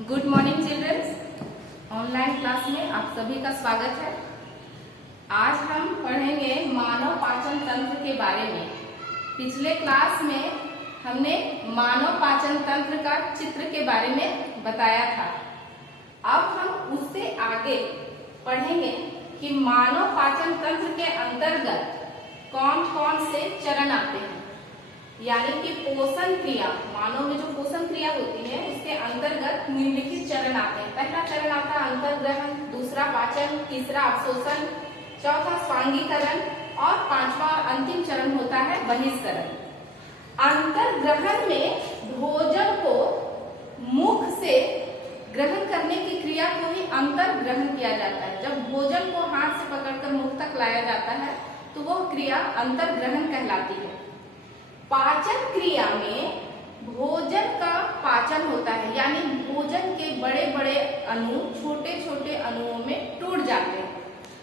Good morning childrens. Online class में आप सभी का स्वागत है। आज हम पढ़ेंगे मानव पाचन तंत्र के बारे में। पिछले क्लास में हमने मानव पाचन तंत्र का चित्र के बारे में बताया था। अब हम उससे आगे पढ़ेंगे कि मानव पाचन तंत्र के अंतर्गत कौन कौन से चरण आते हैं, यानी कि पोषण क्रिया। मानव में जो पोषण क्रिया होती है उसके अंतर्गत निम्नलिखित चरण आते हैं। पहला चरण आता है अंतर्ग्रहण, दूसरा पाचन, तीसरा अवशोषण, चौथा स्वांगीकरण और पांचवा अंतिम चरण होता है बहिष्करण। अंतर्ग्रहण में भोजन को मुख से ग्रहण करने की क्रिया को ही अंतर्ग्रहण किया जाता है। जब भोजन को हाथ से पकड़कर मुख तक लाया जाता है तो वह क्रिया अंतर्ग्रहण कहलाती है। पाचन क्रिया में भोजन का पाचन होता है, यानी भोजन के बड़े बड़े अणु छोटे छोटे अणुओं में टूट जाते हैं।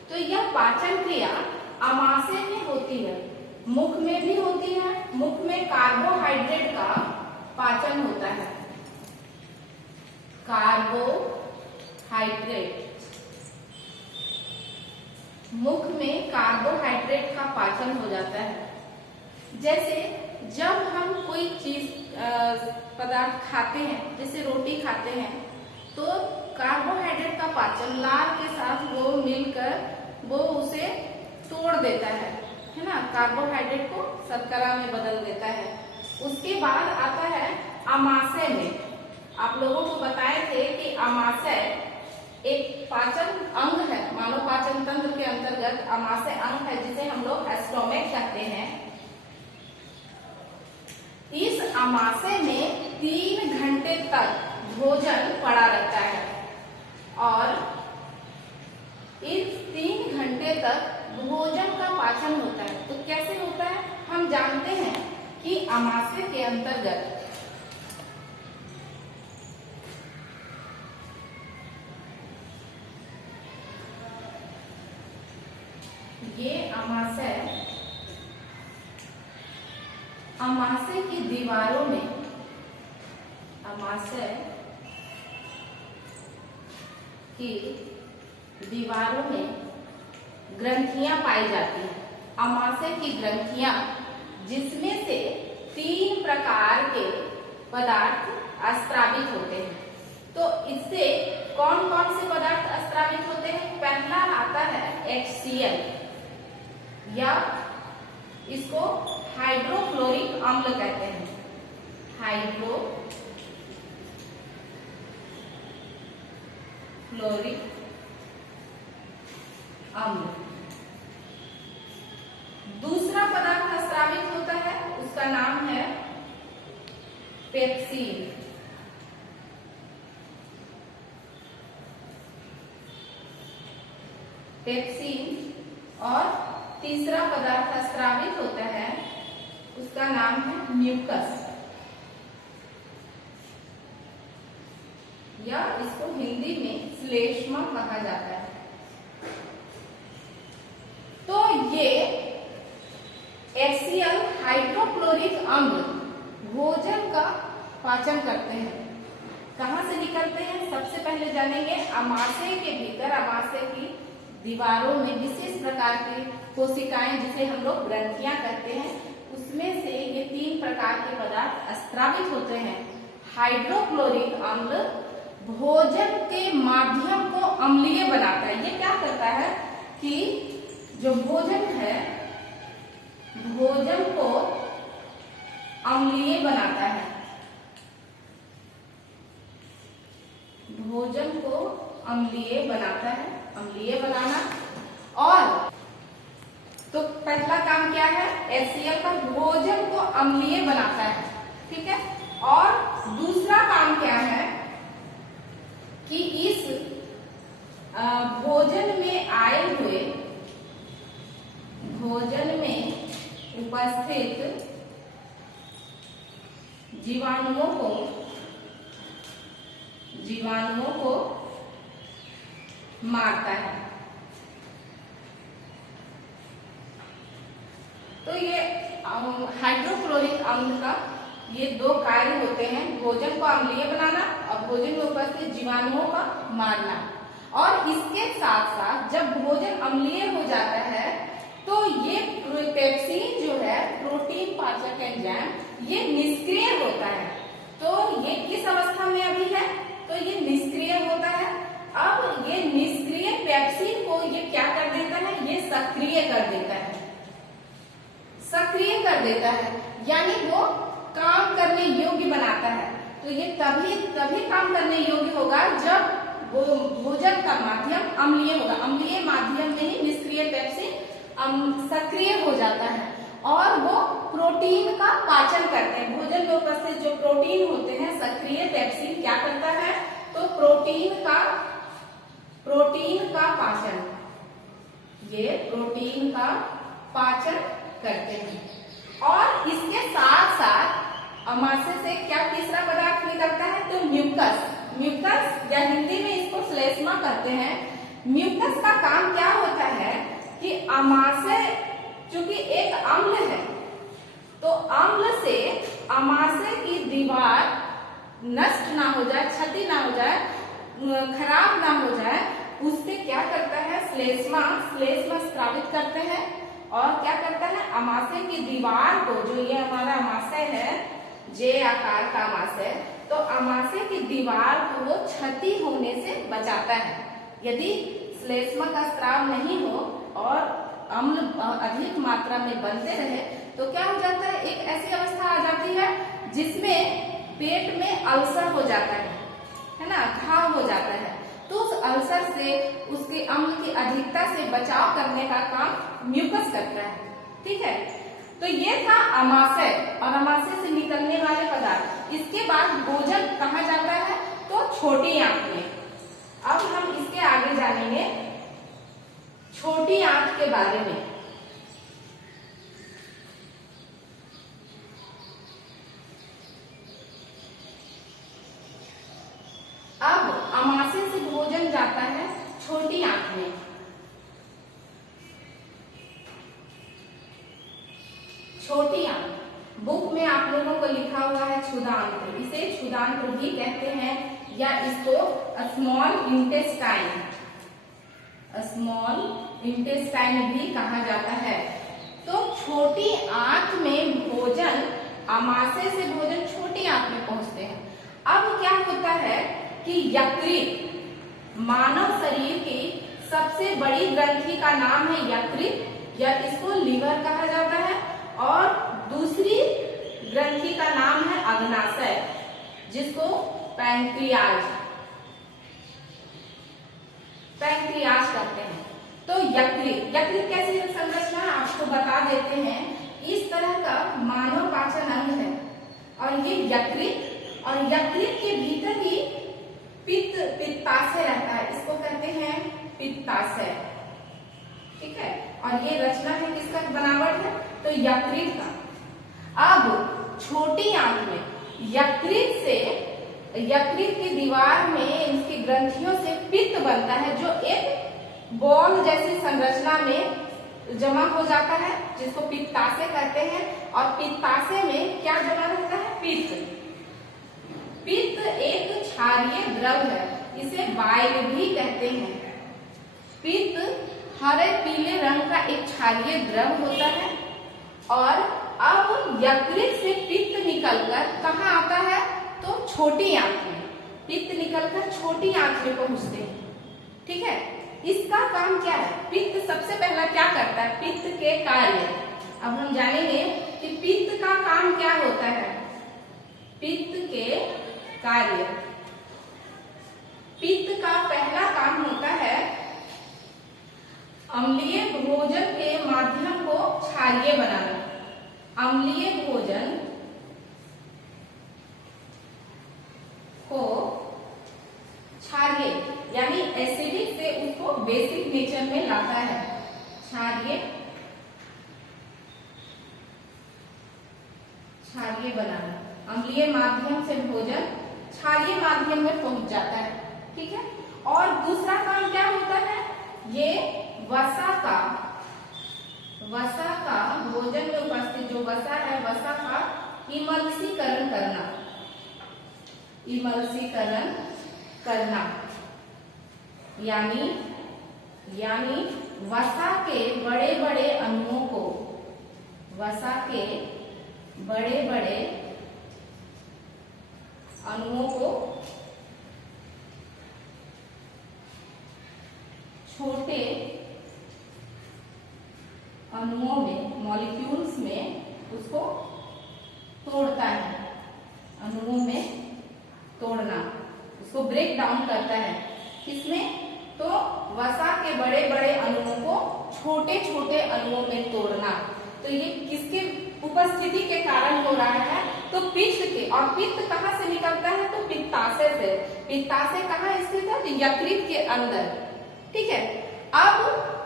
तो यह पाचन क्रिया आमाशय में होती है, मुख में भी होती है। मुख में कार्बोहाइड्रेट का पाचन होता है। कार्बोहाइड्रेट, मुख में कार्बोहाइड्रेट का पाचन हो जाता है। जैसे जब हम कोई चीज पदार्थ खाते हैं, जैसे रोटी खाते हैं, तो कार्बोहाइड्रेट का पाचन लार के साथ वो मिलकर वो उसे तोड़ देता है ना, कार्बोहाइड्रेट को शर्करा में बदल देता है। उसके बाद आता है आमाशय में। आप लोगों को बताए थे कि आमाशय एक पाचन अंग है। मानव पाचन तंत्र के अंतर्गत आमाशय अंग है जिसे हम लोग स्टोमक कहते हैं। इस आमाशय में 3 घंटे तक भोजन पड़ा रहता है और इस 3 घंटे तक भोजन का पाचन होता है। तो कैसे होता है हम जानते हैं कि आमाशय के अंतर्गत ये आमाशय की दीवारों में, आमाशय की दीवारों में ग्रंथियां पाई जाती हैं। आमाशय की ग्रंथियां जिसमें से 3 प्रकार के पदार्थ स्रावित होते हैं। तो इससे कौन कौन से पदार्थ स्रावित होते हैं? पहला आता है HCl, या इसको हाइड्रोक्लोरिक अम्ल कहते हैं। हाइड्रोक्लोरिक अम्ल। दूसरा पदार्थ स्रावित होता है, उसका नाम है पेप्सिन। पेप्सिन। और तीसरा पदार्थ स्रावित होता है, उसका नाम है म्यूकस, या इसको हिंदी में श्लेष्मा कहा जाता है। तो ये HCl हाइड्रोक्लोरिक अम्ल भोजन का पाचन करते हैं। कहाँ से निकलते हैं सबसे पहले जानेंगे। आमाशय के भीतर, आमाशय की दीवारों में विशेष प्रकार की कोशिकाएं जिसे हम लोग ग्रंथियां कहते हैं, उसमें से ये 3 प्रकार के पदार्थ स्रावित होते हैं। हाइड्रोक्लोरिक अम्ल भोजन के माध्यम को अम्लीय बनाता है। ये क्या करता है कि जो भोजन है, भोजन को अम्लीय बनाता है। भोजन को अम्लीय बनाता है, अम्लीय बनाना। और तो पहला काम क्या है? HCl का भोजन को अम्लीय बनाता है, ठीक है। और दूसरा काम क्या है कि इस भोजन में आए हुए, भोजन में उपस्थित जीवाणुओं को मारता है। तो ये हाइड्रोक्लोरिक अम्ल का ये 2 कार्य होते हैं, भोजन को अम्लीय बनाना और भोजन में उपस्थित जीवाणुओं का मारना। और इसके साथ साथ जब भोजन अम्लीय हो जाता है तो ये पेप्सिन जो है प्रोटीन पाचक एंजाइम ये निष्क्रिय होता है। तो ये किस अवस्था में अभी है? तो ये निष्क्रिय होता है। अब ये निष्क्रिय पेप्सिन को ये क्या कर देता है? ये सक्रिय कर देता है, सक्रिय कर देता है, यानी वो काम करने योग्य बनाता है। तो ये तभी काम करने योग्य होगा जब वो भोजन का माध्यम अम्लीय होगा। अम्लीय माध्यम में ही निष्क्रिय पेप्सिन सक्रिय हो जाता है और वो प्रोटीन का पाचन करते हैं। भोजन में उपस्थित जो प्रोटीन होते हैं सक्रिय पेप्सिन क्या करता है? तो प्रोटीन का पाचन, ये प्रोटीन का पाचन करते हैं। और इसके साथ साथ अमाशय से क्या तीसरा पदार्थ निकलता है? तो म्यूकस या हिंदी में इसको श्लेष्मा कहते हैं। म्यूकस का काम क्या होता है कि अमाशय चूंकि एक अम्ल है तो अम्ल से अमाशय की दीवार नष्ट ना हो जाए, क्षति ना हो जाए, खराब ना हो जाए, उससे क्या करता है? श्लेष्मा स्रावित करते हैं और क्या करता है? अमाशय की दीवार को, जो ये हमारा अमाशय है जे आकार का अमाशय, तो अमाशय की दीवार को वो क्षति होने से बचाता है। यदि श्लेष्मा का स्राव नहीं हो और अम्ल अधिक मात्रा में बनते रहे तो क्या हो जाता है? एक ऐसी अवस्था आ जाती है जिसमें पेट में अल्सर हो जाता है ना, घाव हो जाता है। तो उस अल्सर से, उसके अम्ल की अधिकता से बचाव करने का काम म्यूकस करता है। ठीक है, तो ये था अमाशय और अमाशय से निकलने वाले पदार्थ। इसके बाद भोजन कहाँ जाता है? तो छोटी आंत में। अब हम इसके आगे जानेंगे छोटी आंत के बारे में। अब अमाशय से भोजन जाता है छोटी आंत में। छोटी आंत, बुक में आप लोगों को लिखा हुआ है क्षुधांत्र, इसे क्षुधांत्र भी कहते हैं या इसको स्मॉल इंटेस्टाइन भी कहा जाता है। तो छोटी आंत में भोजन, अमाशय से भोजन छोटी आंत में पहुंचते हैं। अब क्या होता है कि यकृत, मानव शरीर की सबसे बड़ी ग्रंथि का नाम है यकृत या इसको लीवर कहा जाता है, और दूसरी ग्रंथि का नाम है अग्नाशय जिसको पैंक्रियाज कहते हैं। तो यकृत कैसी संरचना है आपको बता देते हैं। इस तरह का मानव पाचन अंग है और ये यकृत, और यकृत के भीतर ही पित्ताशय रहता है, इसको कहते हैं पित्ताशय। ठीक है, और ये रचना है किसका, बनावट है तो यकृत का। अब छोटी आंत में यकृत की दीवार में इसकी ग्रंथियों से पित्त बनता है जो एक बॉल जैसी संरचना में जमा हो जाता है जिसको पित्ताशय कहते हैं। और पित्ताशय में क्या जमा रहता है? पित्त एक क्षारीय द्रव है, इसे बाइल भी कहते हैं। पित्त हरे पीले रंग का एक क्षारीय द्रव होता है। और अब यकृत से पित्त निकलकर कहाँ आता है? तो छोटी आंत में। पित्त निकलकर छोटी आंत में पहुंचते हैं। ठीक है, इसका काम क्या है? पित्त सबसे पहला क्या करता है? पित्त के कार्य अब हम जानेंगे कि पित्त का काम क्या होता है। पित्त के कार्य, पित्त का पहला काम होता है अम्लीय भोजन के माध्यम को क्षारीय बनाना। अम्लीय भोजन को क्षारीय यानी एसिडिक से उसको बेसिक नेचर में लाता है। क्षारीय बनाना, अम्लीय माध्यम से भोजन क्षारीय माध्यम में पहुंच जाता है। ठीक है, और दूसरा काम क्या होता है? ये वसा का भोजन में उपस्थित जो वसा है, वसा का इमल्सीकरण करना, यानी वसा के बड़े बड़े अणुओं को, वसा के बड़े बड़े अणुओं को छोटे अणुओं में, मॉलिक्यूल्स में उसको तोड़ता है, अणुओं में तोड़ना, उसको ब्रेक डाउन करता है। किसमें? तो वसा के बड़े बड़े अणुओं को छोटे छोटे अणुओं में तोड़ना। तो ये किसके उपस्थिति के कारण हो रहा है? तो पित्त के। और पित्त कहाँ से निकलता है? तो पित्ताशय से। पित्ताशय कहाँ स्थित है? तो यकृत के अंदर। ठीक है। अब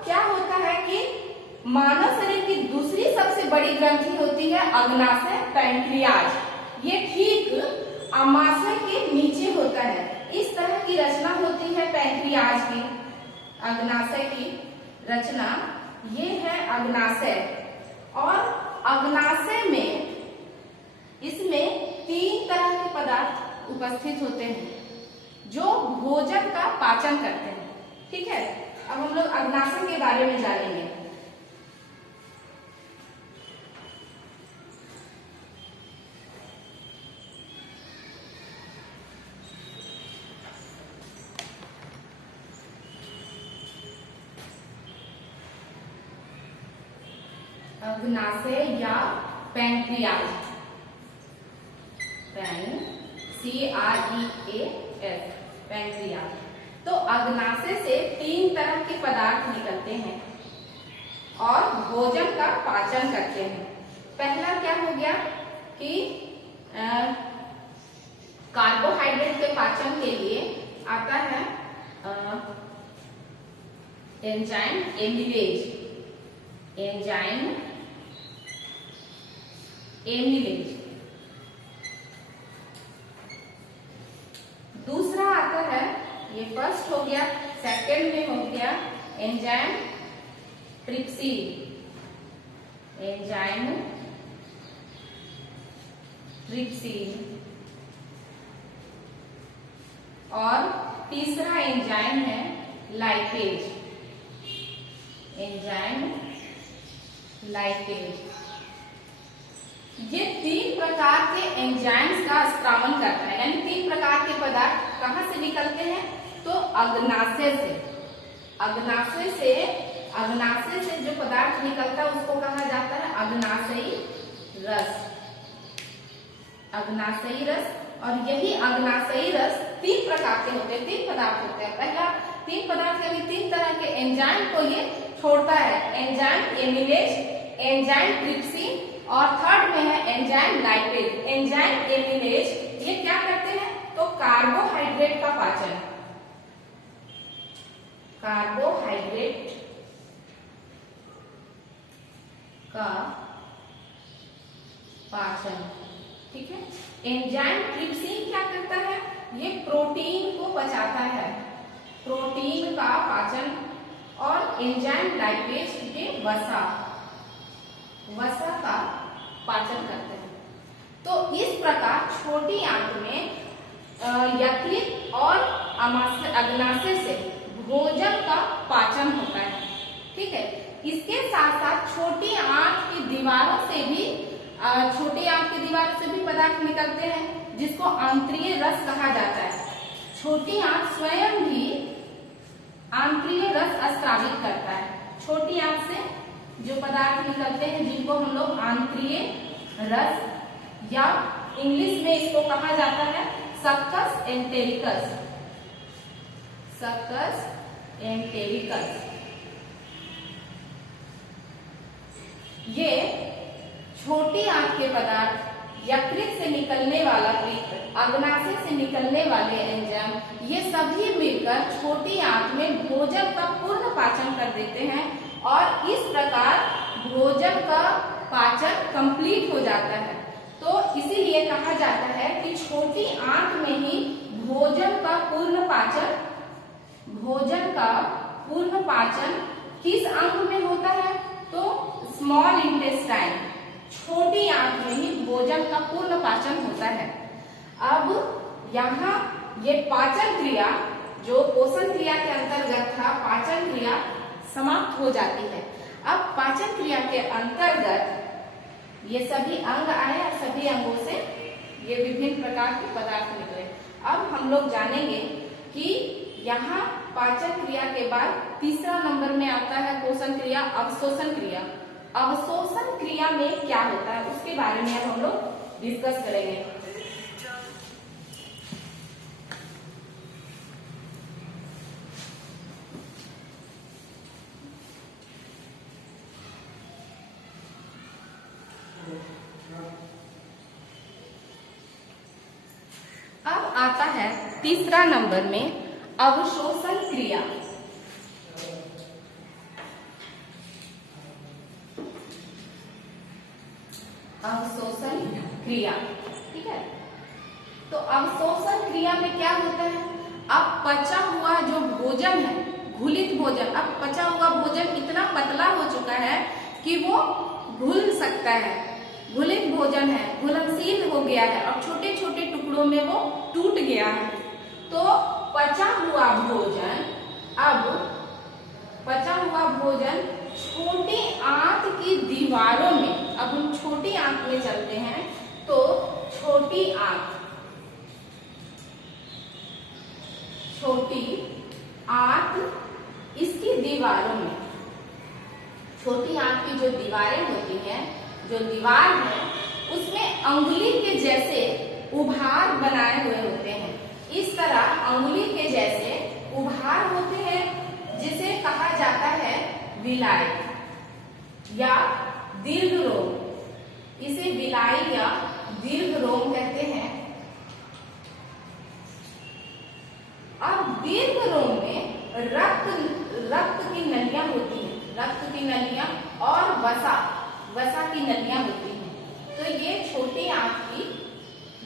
क्या होता है कि मानव शरीर की दूसरी सबसे बड़ी ग्रंथि होती है अग्नाशय, पैंक्रियाज। ये ठीक अमाशय के नीचे होता है। इस तरह की रचना होती है पैंक्रियाज की, अग्नाशय की रचना। ये है अग्नाशय। और अग्नाशय में इसमें 3 तरह के पदार्थ उपस्थित होते हैं जो भोजन का पाचन करते हैं। ठीक है। अब हम लोग अग्नाशय के बारे में जानेंगे। अग्नाशय या पैंक्रियाज, CREAS, पैंक्रियाज। तो अग्नाशय से 3 तरह के पदार्थ निकलते हैं और भोजन का पाचन करते हैं। पहला क्या हो गया कि कार्बोहाइड्रेट के पाचन के लिए आता है एंजाइम एमिलेज, एंजाइम एमिलेज। दूसरा आता है, ये फर्स्ट हो गया, सेकंड में हो गया एंजाइम ट्रिप्सिन, एंजाइम ट्रिप्सिन। और तीसरा एंजाइम है लाइपेज, एंजाइम लाइपेज। ये 3 प्रकार के एंजाइम्स का स्त्रावन करता है, यानी 3 प्रकार के पदार्थ कहाँ से निकलते हैं? तो अग्नाशय से। अग्नाशय से जो पदार्थ निकलता है उसको कहा जाता है अग्नाशयी रस, अग्नाशयी रस। और यही अग्नाशयी रस 3 प्रकार के होते हैं, 3 पदार्थ होते हैं। पहला 3 पदार्थ यानी 3 तरह के एंजाइम को ये छोड़ता है, एंजाइम एमिलेज, एंजाइम ट्रिप्सिन, और थर्ड में है एंजाइम लाइपेज। एंजाइम एमिलेज ये क्या करते हैं? तो कार्बोहाइड्रेट का पाचन, कार्बोहाइड्रेट का पाचन। ठीक है। एंजाइम ट्रिप्सिन क्या करता है? ये प्रोटीन को पचाता है, प्रोटीन का पाचन। और एंजाइम लाइपेज ये वसा का पाचन करते हैं। तो इस प्रकार छोटी आंत में यकृत और अग्नाशय से भोजन का पाचन होता है। ठीक है। इसके साथ साथ छोटी आंत की दीवारों से भी पदार्थ निकलते हैं जिसको आंतरीय रस कहा जाता है। छोटी आंत स्वयं भी आंतरीय रस स्रावित करता है। छोटी आंत से जो पदार्थ निकलते हैं जिनको हम लोग आंतरीय रस, या इंग्लिश में इसको कहा जाता है सक्कस एंटेरिकस, सक्कस एंटेरिकस। ये छोटी आंत के पदार्थ, यकृत से निकलने वाला पित्त, अग्नाशय से निकलने वाले एंजाइम, ये सभी मिलकर छोटी आंत में भोजन का पूर्ण पाचन कर देते हैं और इस प्रकार भोजन का पाचन कंप्लीट हो जाता है। तो इसीलिए कहा जाता है कि छोटी आंत में ही भोजन का पूर्ण पाचन किस अंग में होता है? तो स्मॉल इंटेस्टाइन, छोटी आंत में ही भोजन का पूर्ण पाचन होता है। अब यहाँ ये पाचन क्रिया जो पोषण क्रिया के अंतर्गत था, पाचन क्रिया समाप्त हो जाती है। अब पाचन क्रिया के अंतर्गत ये सभी अंग आए, सभी अंगों से ये विभिन्न प्रकार के पदार्थ निकले। अब हम लोग जानेंगे कि यहाँ पाचन क्रिया के बाद तीसरा नंबर में आता है पोषण क्रिया, अवशोषण क्रिया। अवशोषण क्रिया में क्या होता है उसके बारे में अब हम लोग डिस्कस करेंगे। अब आता है तीसरा नंबर में अवशोषण क्रिया। अवशोषण क्रिया, ठीक है। तो अवशोषण क्रिया में क्या होता है, अब पचा हुआ जो भोजन है, घुलित भोजन, अब पचा हुआ भोजन इतना पतला हो चुका है कि वो घुल सकता है, घुलित भोजन है, घुलनशील हो गया है और छोटे छोटे टुकड़ों में वो टूट गया है। तो पचा हुआ भोजन, अब पचा हुआ भोजन छोटी आंत की दीवारों में, अब हम छोटी आंत में चलते हैं, तो छोटी आंत, छोटी आंत इसकी दीवारों में, छोटी आंत की जो दीवारें होती हैं, जो दीवार है उसमें अंगुली के जैसे उभार बनाए हुए होते हैं। इस तरह अंगुली के जैसे उभार होते हैं जिसे कहा जाता है विलाई या दीर्घ रोम। इसे विलाई या दीर्घ रोम कहते हैं। अब दीर्घ रोम में रक्त की नलियां होती हैं, रक्त की नलियां और वसा की नलियां होती हैं। तो ये छोटी आंत की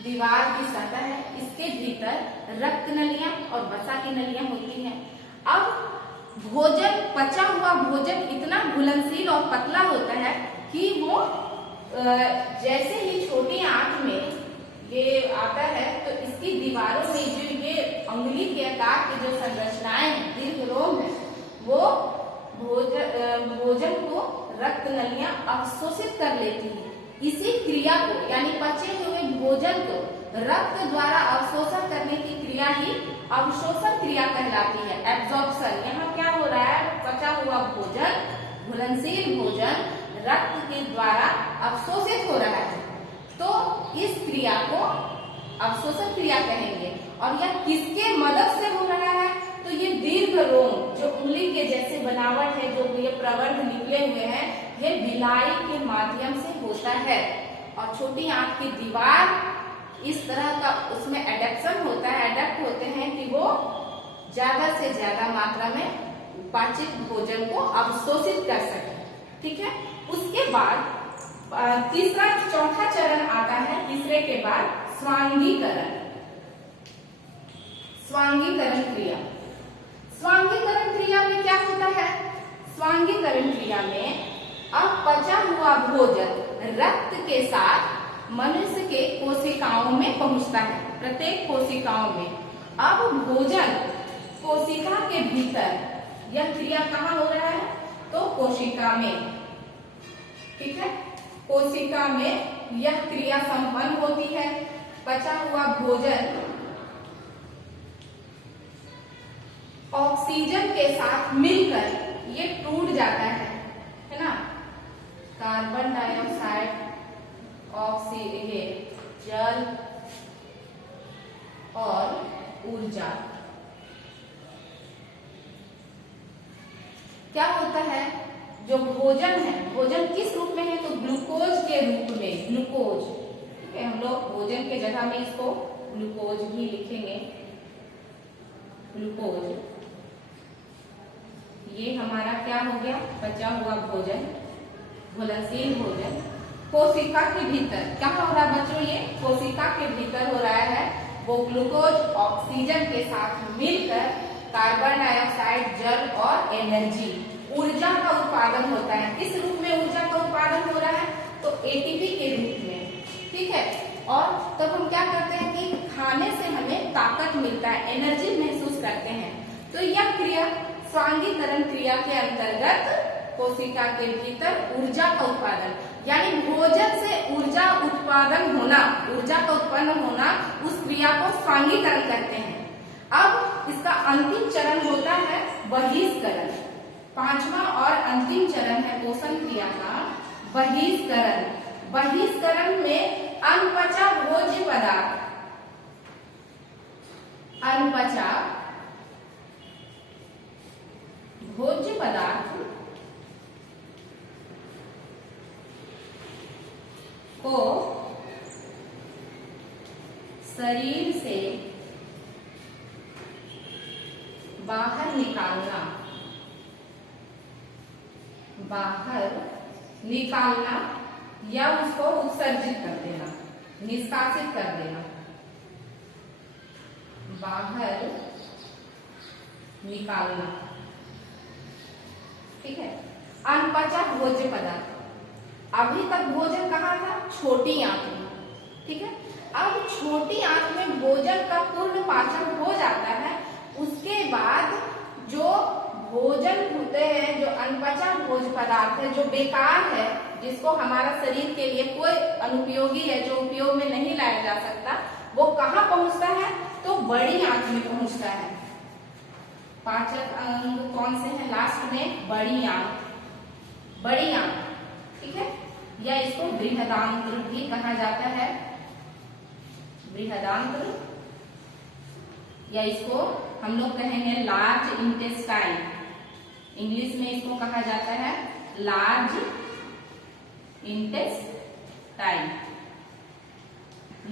दीवार की सतह है, इसके भीतर रक्त नलियां और वसा की नलियां होती हैं। अब भोजन, पचा हुआ भोजन इतना घुलनशील और पतला होता है कि वो जैसे ही छोटी आंत में ये आता है तो इसकी दीवारों में जो ये अंगुली के आकार की जो संरचनाएं हैं, दीर्घ रोम है, वो भोजन को रक्त नलियां अवशोषित कर लेती हैं। इसी क्रिया को, यानी पचे हुए भोजन को रक्त द्वारा अवशोषण करने की क्रिया ही अवशोषण क्रिया कहलाती है। एब्जॉर्प्शन, यहाँ क्या हो रहा है, पचा हुआ भोजन, घुलनशील भोजन रक्त के द्वारा अवशोषित हो रहा है, तो इस क्रिया को अवशोषण क्रिया कहेंगे। और यह किसके मदद से हो रहा है, तो ये दीर्घ रोम जो उंगली के जैसे बनावट है, जो ये प्रवर्ध निकले हुए हैं, ये विलाई के माध्यम से होता है। और छोटी आंत की दीवार इस तरह का उसमें एडेप्शन होता है, एडेप्ट होते हैं कि वो ज्यादा से ज्यादा मात्रा में पाचित भोजन को अवशोषित कर सके, ठीक है। उसके बाद तीसरा चौथा चरण आता है, तीसरे के बाद स्वांगीकरण। स्वांगीकरण क्रिया, स्वांगीकरण क्रिया में क्या होता है, स्वांगीकरण क्रिया में अब पचा हुआ भोजन रक्त के साथ मनुष्य के कोशिकाओं में पहुंचता है, प्रत्येक कोशिकाओं में। अब भोजन कोशिका के भीतर, यह क्रिया कहाँ हो रहा है, तो कोशिका में, ठीक है। कोशिका में यह क्रिया संपन्न होती है। पचा हुआ भोजन ऑक्सीजन के साथ मिलकर ये टूट जाता है ना। कार्बन डाइऑक्साइड, ऑक्सीजन, जल और ऊर्जा, क्या होता है, जो भोजन है, भोजन किस रूप में है, तो ग्लूकोज के रूप में, ग्लूकोज, ठीक है। हम लोग भोजन के जगह में इसको ग्लूकोज भी लिखेंगे, ग्लूकोज। ये हमारा क्या हो गया, पचा हुआ भोजन, घुलनशील भोजन कोशिका के भीतर क्या हो रहा है बच्चों, ये कोशिका के भीतर हो रहा है। वो ग्लूकोज ऑक्सीजन के साथ मिलकर कार्बन डाइऑक्साइड, जल और एनर्जी, ऊर्जा का उत्पादन होता है। किस रूप में ऊर्जा का उत्पादन हो रहा है, तो एटीपी के रूप में, ठीक है। और तब हम क्या करते हैं कि खाने से हमें ताकत मिलता है, एनर्जी महसूस करते हैं। तो यह क्रिया स्वांगीकरण क्रिया के अंतर्गत कोशिका के भीतर ऊर्जा का उत्पादन, यानी भोजन से ऊर्जा उत्पादन होना, ऊर्जा का उत्पन्न होना, उस क्रिया को स्वांगीकरण कहते हैं। अब इसका अंतिम चरण होता है बहिष्करण। पांचवा और अंतिम चरण है पोषण क्रिया का बहिष्करण। बहिष्करण में अनपचा भोज्य पदार्थ, अनपचा भोज्य पदार्थ को शरीर से बाहर निकालना, या उसको उत्सर्जित कर देना, निष्कासित कर देना, बाहर निकालना। ठीक है। अनपचा भोज्य पदार्थ, अभी तक भोजन कहाँ था? छोटी आंत में। ठीक है। अब छोटी आंत में भोजन का पूर्ण पाचन हो जाता है, उसके बाद जो भोजन होते हैं, जो अनपचा भोज्य पदार्थ है, जो बेकार है, जिसको हमारा शरीर के लिए कोई अनुपयोगी है, जो उपयोग में नहीं लाया जा सकता, वो कहाँ पहुंचता है? तो बड़ी आंत में पहुंचता है। पाचक अंग कौन से हैं? लास्ट में बड़ी आंत, बड़ी आंत। ठीक है। या इसको बृहदांत्र भी कहा जाता है, बृहदांत्र, या इसको हम लोग कहेंगे लार्ज इंटेस्टाइन। इंग्लिश में इसको कहा जाता है लार्ज इंटेस्टाइन,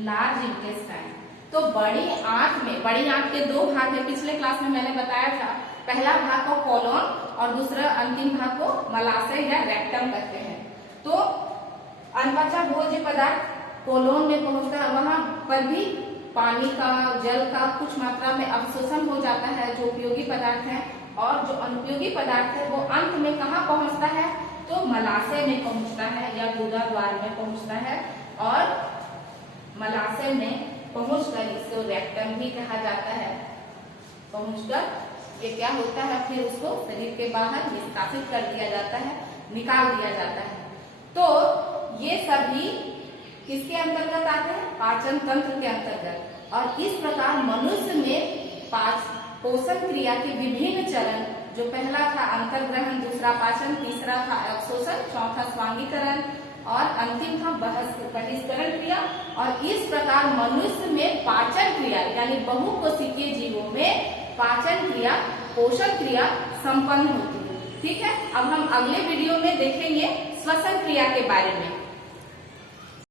लार्ज इंटेस्टाइन। तो बड़ी आंत में, बड़ी आंत के दो भाग है, पिछले क्लास में मैंने बताया था। पहला भाग को कोलोन और दूसरा अंतिम भाग को मलाशय या रेक्टम कहते हैं। तो अनपचा भोज्य पदार्थ कोलोन में पहुंचता है, वहां पर भी पानी का, जल का कुछ मात्रा में अवशोषण हो जाता है, जो उपयोगी पदार्थ है, और जो अनुपयोगी पदार्थ है वो अंत में कहाँ पहुंचता है? तो मलाशय में पहुंचता है या गुदा द्वार में पहुंचता है, और मलाशय में पहुंचकर इसको रेक्टम भी कहा जाता है। पहुंचकर ये क्या होता है? फिर उसको शरीर के बाहर निष्कासित कर दिया जाता है, निकाल दिया जाता है। तो ये सभी किसके अंतर्गत आते हैं? पाचन तंत्र के अंतर्गत। और इस प्रकार मनुष्य में पोषण क्रिया के विभिन्न चरण, जो पहला था अंतर्ग्रहण, दूसरा पाचन, तीसरा था अवशोषण, चौथा स्वांगीकरण और अंतिम था बहिष्करण क्रिया। और इस प्रकार मनुष्य में पाचन क्रिया, यानी बहुकोशिकीय जीवों में पाचन क्रिया, पोषण क्रिया संपन्न होती है। ठीक है। अब हम अगले वीडियो में देखेंगे श्वसन क्रिया के बारे में।